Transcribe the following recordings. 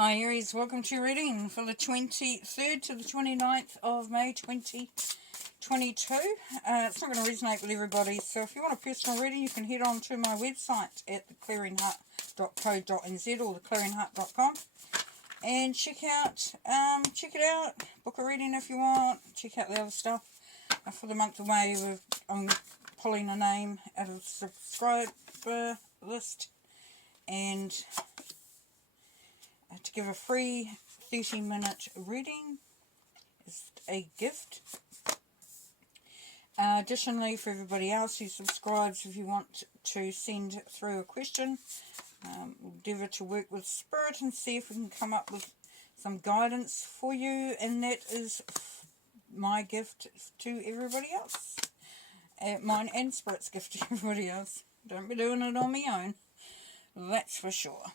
Hi Aries, welcome to your reading for the 23rd to the 29th of May 2022. It's not going to resonate with everybody, so if you want a personal reading, you can head on to my website at theclearinghut.co.nz or theclearinghut.com and check it out, book a reading if you want, check out the other stuff. For the month of May, I'm pulling a name out of the subscriber list and to give a free 30-minute reading is a gift. Additionally, for everybody else who subscribes, if you want to send through a question, we'll endeavour to work with Spirit and see if we can come up with some guidance for you, and that is my gift to everybody else. Mine and Spirit's gift to everybody else. Don't be doing it on my own, that's for sure.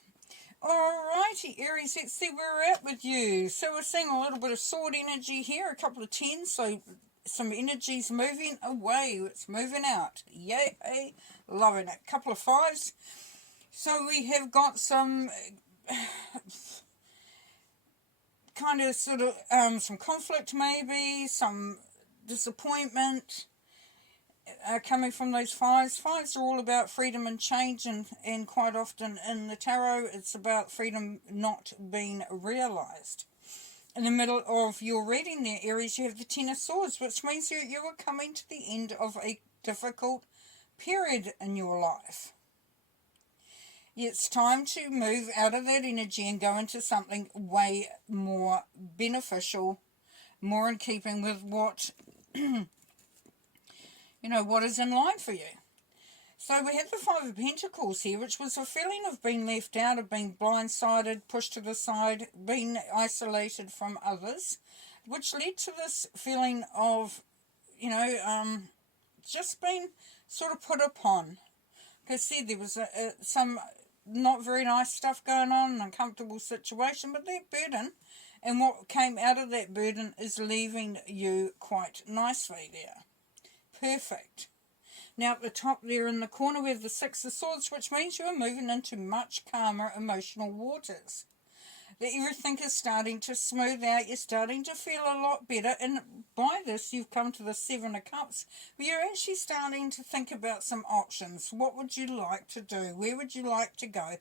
Alrighty, Aries, let's see where we're at with you. So we're seeing a little bit of sword energy here, a couple of tens, so some energy's moving away, it's moving out. Yay, loving it. Couple of fives. So we have got some kind of sort of some conflict maybe, some disappointment coming from those fives. Fives are all about freedom and change, and quite often in the tarot it's about freedom not being realised. In the middle of your reading there, Aries, you have the Ten of Swords, which means you are coming to the end of a difficult period in your life. It's time to move out of that energy and go into something way more beneficial, more in keeping with what what is in line for you. So we have the Five of Pentacles here, which was a feeling of being left out, of being blindsided, pushed to the side, being isolated from others, which led to this feeling of, just being sort of put upon. Because see, there was some not very nice stuff going on, an uncomfortable situation, but that burden, and what came out of that burden is leaving you quite nicely there. Perfect. Now at the top there in the corner we have the Six of Swords, which means you are moving into much calmer emotional waters. That everything is starting to smooth out, you're starting to feel a lot better, and by this you've come to the Seven of Cups, where you're actually starting to think about some options. What would you like to do? Where would you like to go?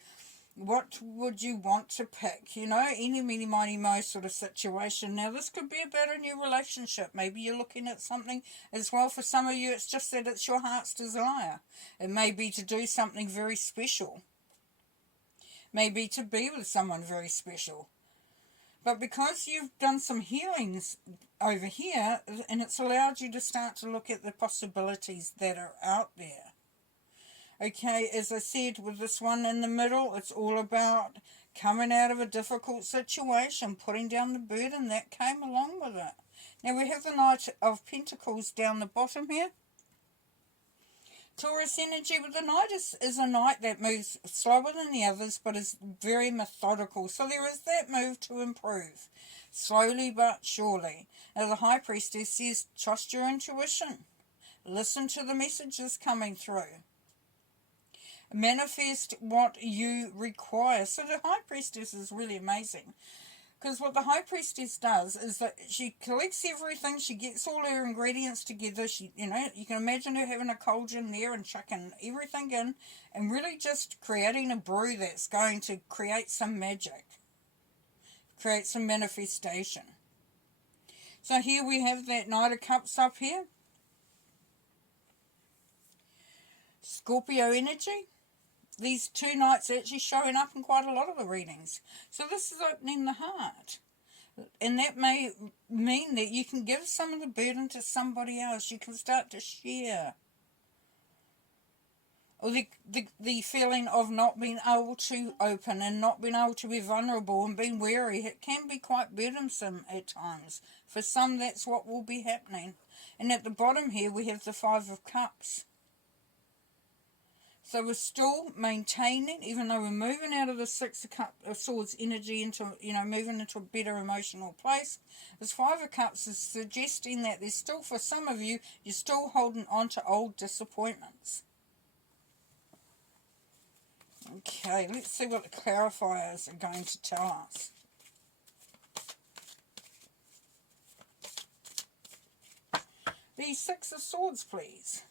What would you want to pick? Any, meeny, miny, mo sort of situation. Now, this could be about a new relationship. Maybe you're looking at something as well. For some of you, it's just that it's your heart's desire. It may be to do something very special. Maybe to be with someone very special. But because you've done some healings over here, and it's allowed you to start to look at the possibilities that are out there. Okay, as I said, with this one in the middle, it's all about coming out of a difficult situation, putting down the burden that came along with it. Now we have the Knight of Pentacles down the bottom here. Taurus energy with the Knight is a Knight that moves slower than the others, but is very methodical. So there is that move to improve, slowly but surely. Now the High Priestess says, trust your intuition. Listen to the messages coming through. Manifest what you require. So the High Priestess is really amazing, because what the High Priestess does is that she collects everything, she gets all her ingredients together, you can imagine her having a cauldron there and chucking everything in and really just creating a brew that's going to create some magic, create some manifestation. So here we have that Knight of Cups up here. Scorpio energy. These two Knights are actually showing up in quite a lot of the readings. So this is opening the heart. And that may mean that you can give some of the burden to somebody else. You can start to share. Or the feeling of not being able to open and not being able to be vulnerable and being wary. It can be quite burdensome at times. For some, that's what will be happening. And at the bottom here, we have the Five of Cups. So we're still maintaining, even though we're moving out of the Six of Swords energy into, moving into a better emotional place. This Five of Cups is suggesting that there's still, for some of you, you're still holding on to old disappointments. Okay, let's see what the clarifiers are going to tell us. The Six of Swords, please.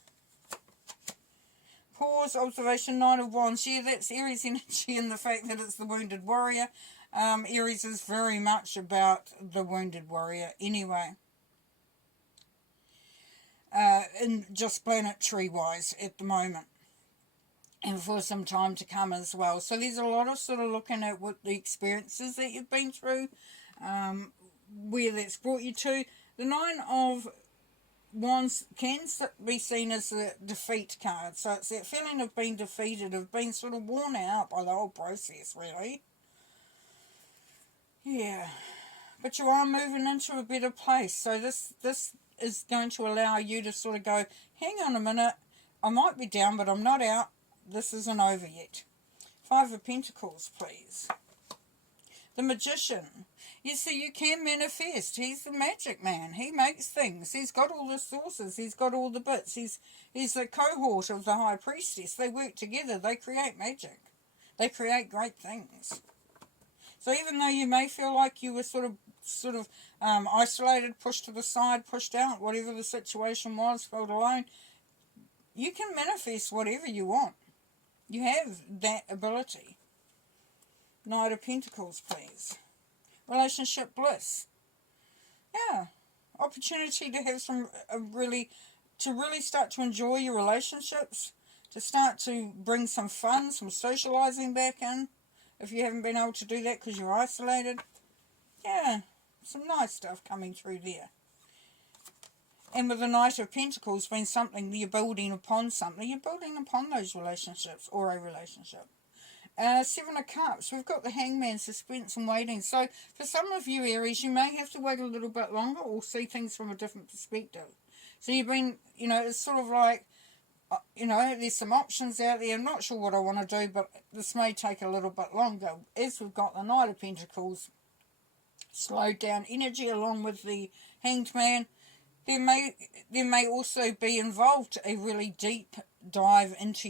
Pause, observation, Nine of Wands. Yeah, that's Aries energy and the fact that it's the wounded warrior. Aries is very much about the wounded warrior anyway. And just planetary-wise at the moment. And for some time to come as well. So there's a lot of sort of looking at what the experiences that you've been through, where that's brought you to. The Nine of Wands can be seen as a defeat card. So it's that feeling of being defeated, of being sort of worn out by the whole process, really. Yeah. But you are moving into a better place. So this is going to allow you to sort of go, hang on a minute, I might be down, but I'm not out. This isn't over yet. Five of Pentacles, please. The Magician. You see, you can manifest. He's the magic man. He makes things. He's got all the sources. He's got all the bits. He's the cohort of the High Priestess. They work together. They create magic. They create great things. So even though you may feel like you were sort of isolated, pushed to the side, pushed out, whatever the situation was, felt alone, you can manifest whatever you want. You have that ability. Knight of Pentacles, please. Relationship bliss. Yeah. Opportunity to have some really start to enjoy your relationships. To start to bring some fun, some socializing back in. If you haven't been able to do that because you're isolated. Yeah. Some nice stuff coming through there. And with the Knight of Pentacles being something, you're building upon something. You're building upon those relationships or a relationship. Seven of Cups. We've got the Hangman, suspense and waiting. So for some of you Aries, you may have to wait a little bit longer or see things from a different perspective. So you've been, it's sort of like, there's some options out there. I'm not sure what I want to do, but this may take a little bit longer. As we've got the Knight of Pentacles, slowed down energy along with the Hanged Man. There may also be involved a really deep dive into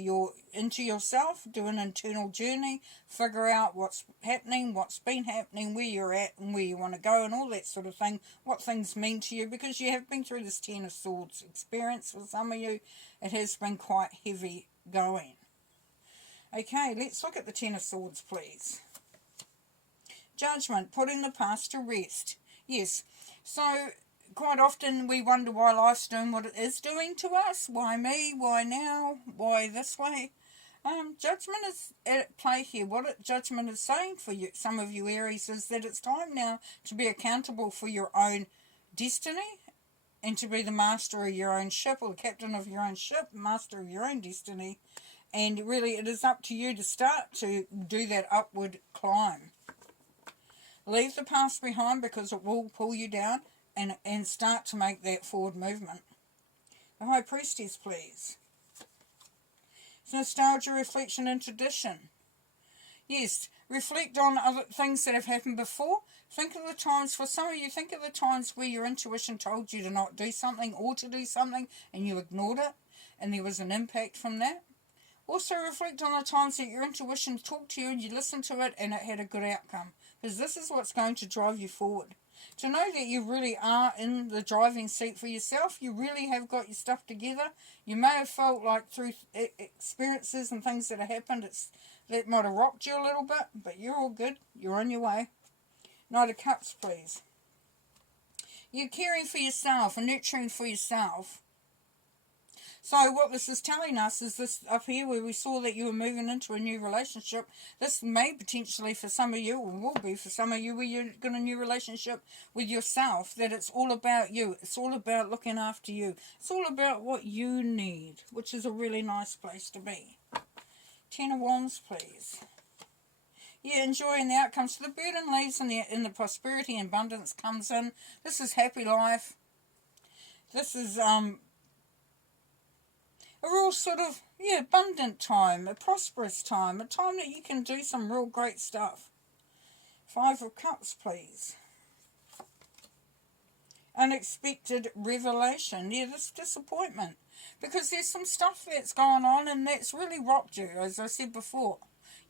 yourself, do an internal journey, figure out what's happening, what's been happening, where you're at and where you want to go and all that sort of thing, what things mean to you, because you have been through this Ten of Swords experience. For some of you, it has been quite heavy going. Okay, let's look at the Ten of Swords, please. Judgment, putting the past to rest. Yes, so quite often we wonder why life's doing what it is doing to us. Why me? Why now? Why this way? Judgment is at play here. What judgment is saying for you, some of you Aries, is that it's time now to be accountable for your own destiny and to be the master of your own ship, or the captain of your own ship, master of your own destiny. And really it is up to you to start to do that upward climb. Leave the past behind because it will pull you down. And start to make that forward movement. The High Priestess, please. It's nostalgia, reflection and tradition. Yes, reflect on other things that have happened before. Think of the times, for some of you, think of the times where your intuition told you to not do something or to do something and you ignored it and there was an impact from that. Also reflect on the times that your intuition talked to you and you listened to it and it had a good outcome. Because this is what's going to drive you forward. To know that you really are in the driving seat for yourself, you really have got your stuff together. You may have felt like through experiences and things that have happened, that might have rocked you a little bit, but you're all good. You're on your way. Knight of Cups, please. You're caring for yourself and nurturing for yourself. So what this is telling us is this up here where we saw that you were moving into a new relationship. This may potentially for some of you, or will be for some of you, where you've got a new relationship with yourself, that it's all about you. It's all about looking after you. It's all about what you need, which is a really nice place to be. Ten of Wands, please. Yeah, enjoying the outcomes. So the burden leaves and the prosperity and abundance comes in. This is happy life. This is a real sort of, abundant time, a prosperous time, a time that you can do some real great stuff. Five of Cups, please. Unexpected revelation. Yeah, this disappointment. Because there's some stuff that's going on and that's really rocked you, as I said before.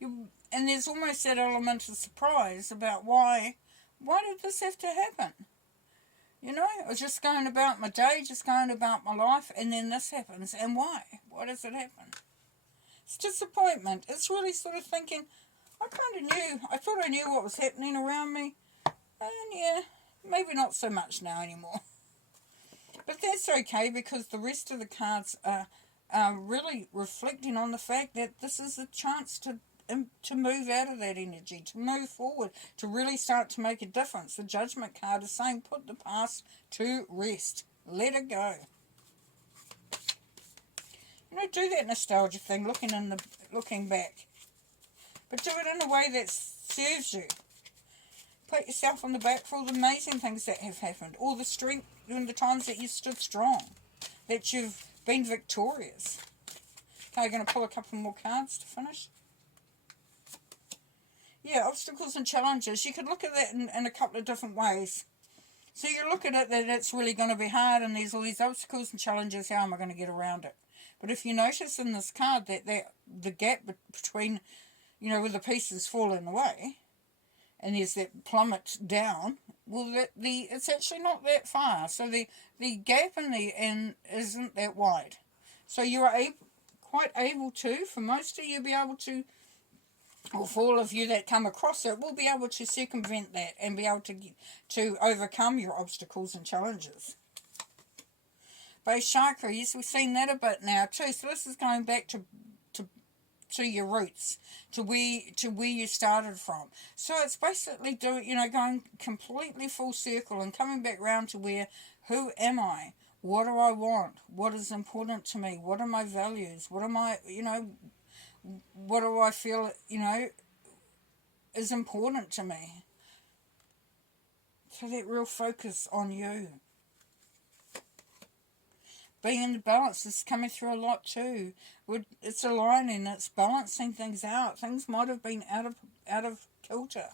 And there's almost that element of surprise about why did this have to happen? You know, I was just going about my day, just going about my life, and then this happens. And why? Why does it happen? It's disappointment. It's really sort of thinking, I thought I knew what was happening around me. And yeah, maybe not so much now anymore. But that's okay, because the rest of the cards are really reflecting on the fact that this is a chance to move out of that energy, to move forward, to really start to make a difference. The Judgment card is saying put the past to rest. Let it go. You know, do that nostalgia thing, looking back. But do it in a way that serves you. Pat yourself on the back for all the amazing things that have happened. All the strength in the times that you stood strong. That you've been victorious. Okay, I'm going to pull a couple more cards to finish. Yeah, obstacles and challenges. You could look at that in a couple of different ways. So you look at it that it's really going to be hard and there's all these obstacles and challenges. How am I going to get around it? But if you notice in this card that the gap between, you know, where the pieces falling away and there's that plummet down, well, it's actually not that far. So the gap in isn't that wide. So you are quite able to, for most of you, be able to, or for all of you that come across it, will be able to circumvent that and be able to overcome your obstacles and challenges. Base chakra, yes, we've seen that a bit now too. So this is going back to your roots, to where you started from. So it's basically going completely full circle and coming back round to where, who am I? What do I want? What is important to me? What are my values? What am I, what do I feel, is important to me? So that real focus on you. Being in the balance is coming through a lot too. It's aligning, it's balancing things out. Things might have been out of kilter.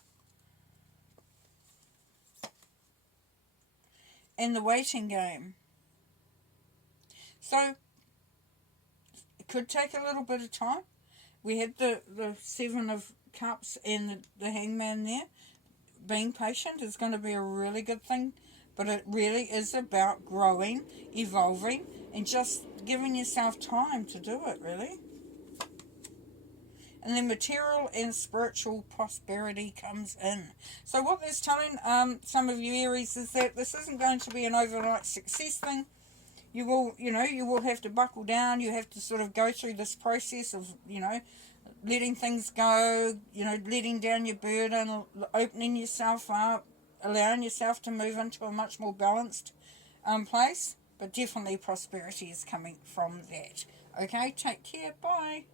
And the waiting game. So, it could take a little bit of time. We had the Seven of Cups and the Hangman there. Being patient is going to be a really good thing. But it really is about growing, evolving, and just giving yourself time to do it, really. And then material and spiritual prosperity comes in. So what that's telling some of you Aries is that this isn't going to be an overnight success thing. You will have to buckle down. You have to sort of go through this process of, letting things go, letting down your burden, opening yourself up, allowing yourself to move into a much more balanced place. But definitely prosperity is coming from that. Okay, take care. Bye.